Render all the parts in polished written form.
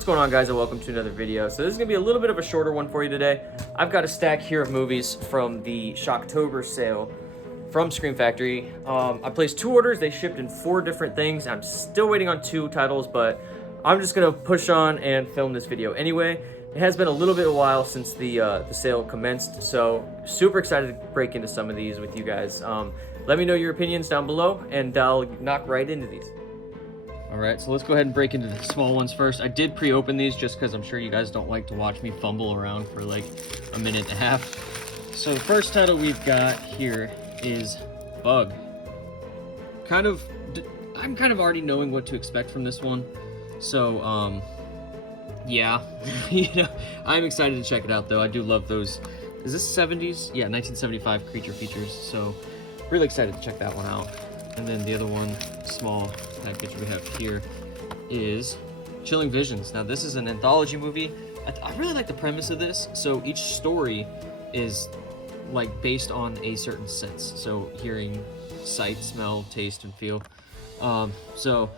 What's going on, guys, and welcome to another video. So this is gonna be a little bit of a shorter one for you today. I've got a stack here of movies from the Shocktober sale from Scream Factory. I placed 2 orders. They shipped in 4 different things. I'm still waiting on 2 titles, but I'm just gonna push on and film this video anyway. It has been a little bit of a while since the sale commenced, so super excited to break into some of these with you guys. Let me know your opinions down below, and I'll knock right into these. All right, so let's go ahead and break into the small ones first. I did pre-open these just because I'm sure you guys don't like to watch me fumble around for like a minute and a half. So the first title we've got here is Bug. I'm kind of already knowing what to expect from this one. So, yeah, I'm excited to check it out though. I do love those. Is this 70s? Yeah, 1975 creature features. So really excited to check that one out. And then the other one, small package we have here, is Chilling Visions. Now this is an anthology movie. I really like the premise of this. So each story is like based on a certain sense. So hearing, sight, smell, taste, and feel. So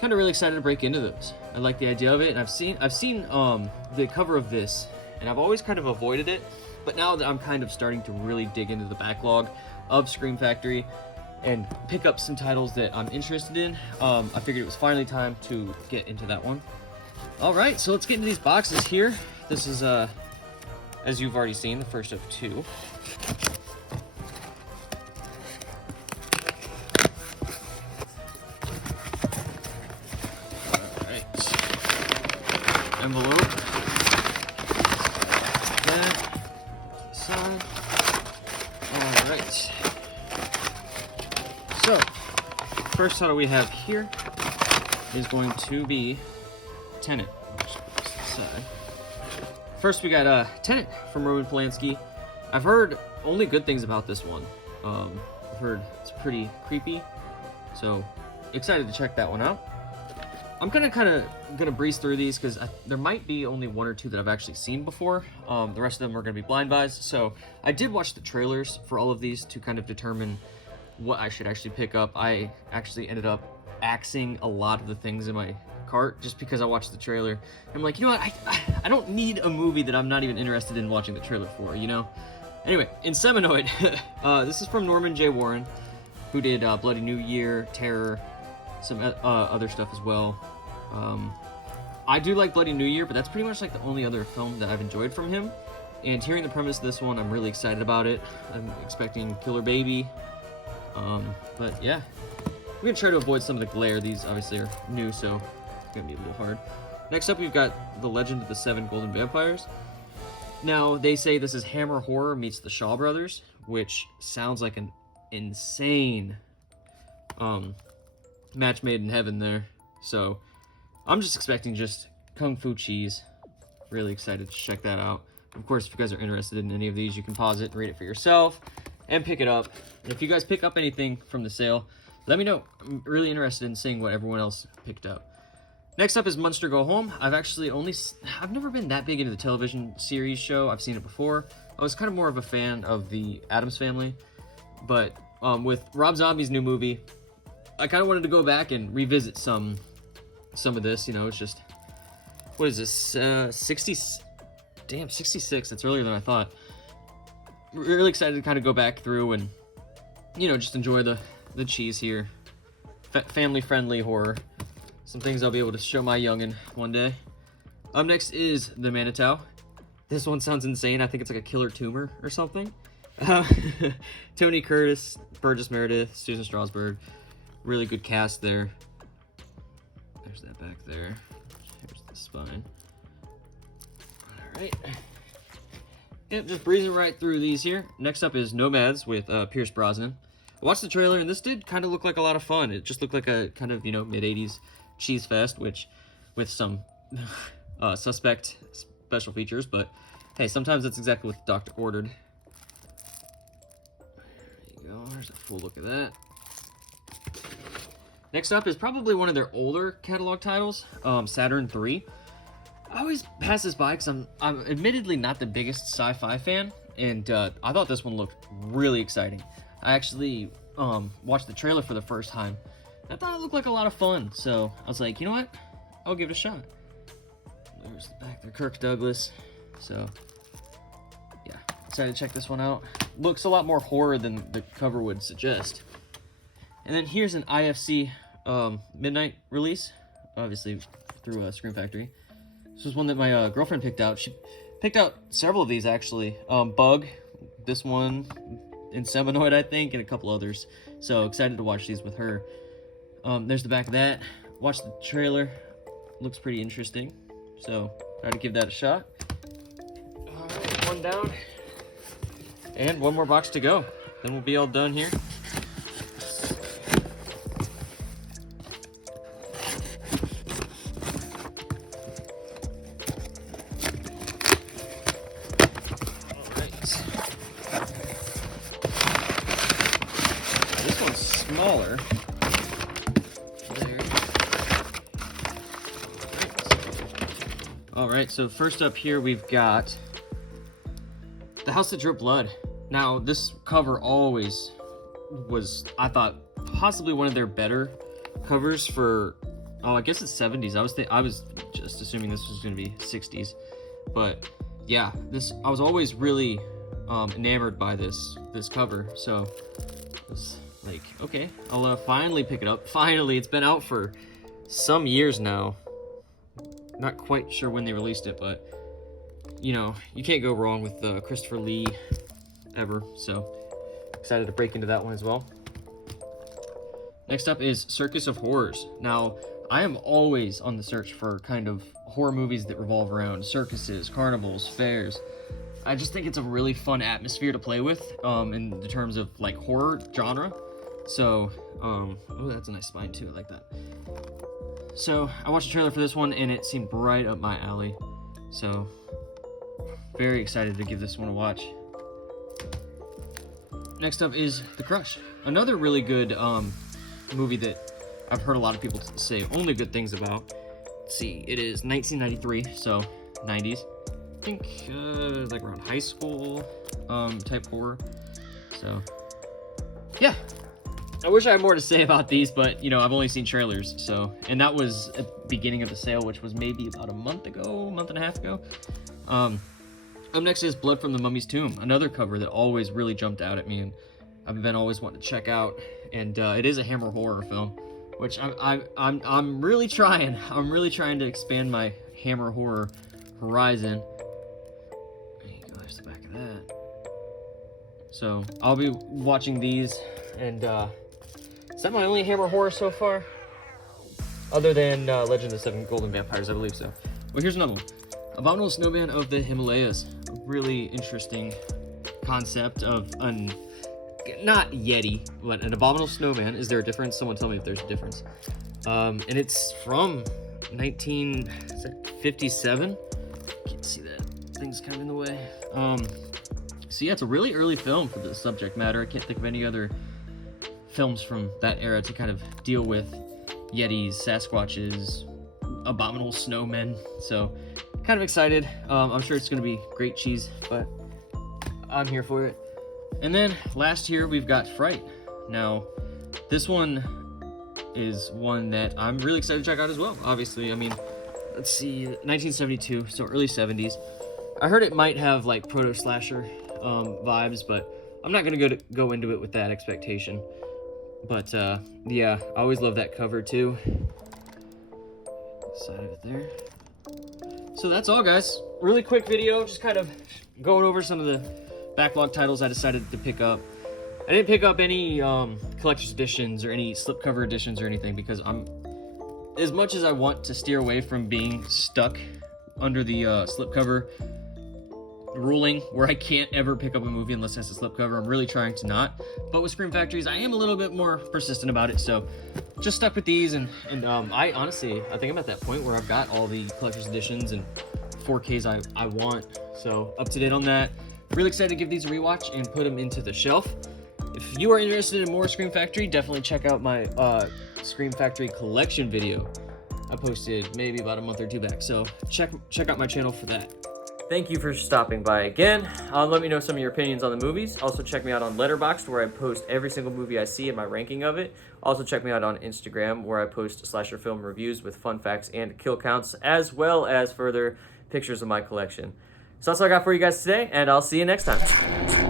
kind of really excited to break into those. I like the idea of it, and I've seen the cover of this, and I've always kind of avoided it. But now that I'm kind of starting to really dig into the backlog of Scream Factory and pick up some titles that I'm interested in, I figured it was finally time to get into that one. All right, so let's get into these boxes here. This is, as you've already seen, the first of 2. All right, envelope. That side. All right. So, first title we have here is going to be Tenet. First, we got Tenet from Roman Polanski. I've heard only good things about this one. I've heard it's pretty creepy, so excited to check that one out. I'm kind of gonna breeze through these because there might be only 1 or 2 that I've actually seen before. The rest of them are gonna be blind buys. So I did watch the trailers for all of these to kind of determine what I should actually pick up. I actually ended up axing a lot of the things in my cart just because I watched the trailer. I'm like, you know what, I don't need a movie that I'm not even interested in watching the trailer for, you know? Anyway, Inseminoid. This is from Norman J. Warren, who did Bloody New Year, Terror, some other stuff as well. I do like Bloody New Year, but that's pretty much like the only other film that I've enjoyed from him. And hearing the premise of this one, I'm really excited about it. I'm expecting Killer Baby. But yeah, we're gonna try to avoid some of the glare. These obviously are new, so it's gonna be a little hard. Next up, we've got The Legend of the 7 Golden Vampires. Now, they say this is Hammer Horror meets the Shaw Brothers, which sounds like an insane match made in heaven there. So I'm just expecting just Kung Fu cheese. Really excited to check that out. Of course, if you guys are interested in any of these, you can pause it and read it for yourself and pick it up. And if you guys pick up anything from the sale, let me know. I'm really interested in seeing what everyone else picked up. Next up is Monster Go Home. I've never been that big into the television series show. I've seen it before. I was kind of more of a fan of the Addams Family, but with Rob Zombie's new movie, I kind of wanted to go back and revisit some of this. You know, it's just, what is this? 66. That's earlier than I thought. Really excited to kind of go back through and, you know, just enjoy the cheese here. Family-friendly horror. Some things I'll be able to show my youngin' one day. Up next is The Manitou. This one sounds insane. I think it's like a killer tumor or something. Tony Curtis, Burgess Meredith, Susan Strasberg. Really good cast there. There's that back there. Here's the spine. Alright. Yep, just breezing right through these here. Next up is Nomads with Pierce Brosnan. I watched the trailer, and this did kind of look like a lot of fun. It just looked like a kind of, you know, mid-80s cheese fest, which with some suspect special features, but hey, sometimes that's exactly what the doctor ordered. There you go. There's a full look at that. Next up is probably one of their older catalog titles, Saturn III. I always pass this by because I'm admittedly not the biggest sci-fi fan, and I thought this one looked really exciting. I actually watched the trailer for the first time. I thought it looked like a lot of fun, so I was like, you know what? I'll give it a shot. there's the back there, Kirk Douglas. So yeah, excited to check this one out. Looks a lot more horror than the cover would suggest. And then here's an IFC midnight release, obviously through Scream Factory. This was one that my girlfriend picked out. She picked out several of these actually. Bug, this one, Inseminoid I think, and a couple others. So excited to watch these with her. There's the back of that. Watch the trailer. Looks pretty interesting. So try to give that a shot. Alright, one down. And one more box to go. Then we'll be all done here. This one's smaller. There. Alright, so first up here we've got The House That Dripped Blood. Now, this cover always was, I thought, possibly one of their better covers for, oh, I guess it's 70s. I was just assuming this was going to be 60s. But yeah, I was always really enamored by this cover. So it was like, okay, I'll finally pick it up. Finally, it's been out for some years now. Not quite sure when they released it, but you know, you can't go wrong with Christopher Lee ever. So excited to break into that one as well. Next up is Circus of Horrors. Now, I am always on the search for kind of horror movies that revolve around circuses, carnivals, fairs. I just think it's a really fun atmosphere to play with in the terms of like horror genre. So, oh, that's a nice spine too. I like that. So I watched the trailer for this one and it seemed right up my alley. So very excited to give this one a watch. Next up is The Crush. Another really good movie that I've heard a lot of people say only good things about. Let's see, it is 1993, so 90s. I think like around high school type horror. So yeah, I wish I had more to say about these, but you know, I've only seen trailers. So, and that was at the beginning of the sale, which was maybe about a month and a half ago. Up next is Blood from the Mummy's Tomb, another cover that always really jumped out at me and I've been always wanting to check out. And it is a Hammer horror film, which I'm really trying. I'm really trying to expand my Hammer horror horizon. There you go. There's the back of that. So I'll be watching these, and is that my only Hammer horror so far? Other than Legend of the Seven Golden Vampires, I believe so. Well, here's another one. Abominable Snowman of the Himalayas. A really interesting concept of not Yeti, but an abominable snowman. Is there a difference? Someone tell me if there's a difference. And it's from 1957. Can't see that. Thing's kind of in the way. So yeah, it's a really early film for the subject matter. I can't think of any other films from that era to kind of deal with Yetis, Sasquatches, abominable snowmen. So kind of excited. I'm sure it's going to be great cheese, but I'm here for it. And then last here we've got Fright. Now, this one is one that I'm really excited to check out as well. Obviously, I mean, let's see, 1972, so early 70s. I heard it might have like proto-slasher vibes, but I'm not going to go into it with that expectation. But yeah, I always love that cover too. Side of it there. So that's all, guys. Really quick video, just kind of going over some of the backlog titles I decided to pick up. I didn't pick up any collector's editions or any slipcover editions or anything because as much as I want to steer away from being stuck under the slipcover ruling where I can't ever pick up a movie unless it has a slipcover, I'm really trying to not. But with Scream Factories, I am a little bit more persistent about it, so just stuck with these. And I honestly, I think I'm at that point where I've got all the collector's editions and 4Ks I want, so up to date on that. Really excited to give these a rewatch and put them into the shelf. If you are interested in more Scream Factory, definitely check out my Scream Factory collection video I posted maybe about a month or two back. So check out my channel for that. Thank you for stopping by again. Let me know some of your opinions on the movies. Also, check me out on Letterboxd, where I post every single movie I see and my ranking of it. Also, check me out on Instagram, where I post slasher film reviews with fun facts and kill counts, as well as further pictures of my collection. So that's all I got for you guys today, and I'll see you next time.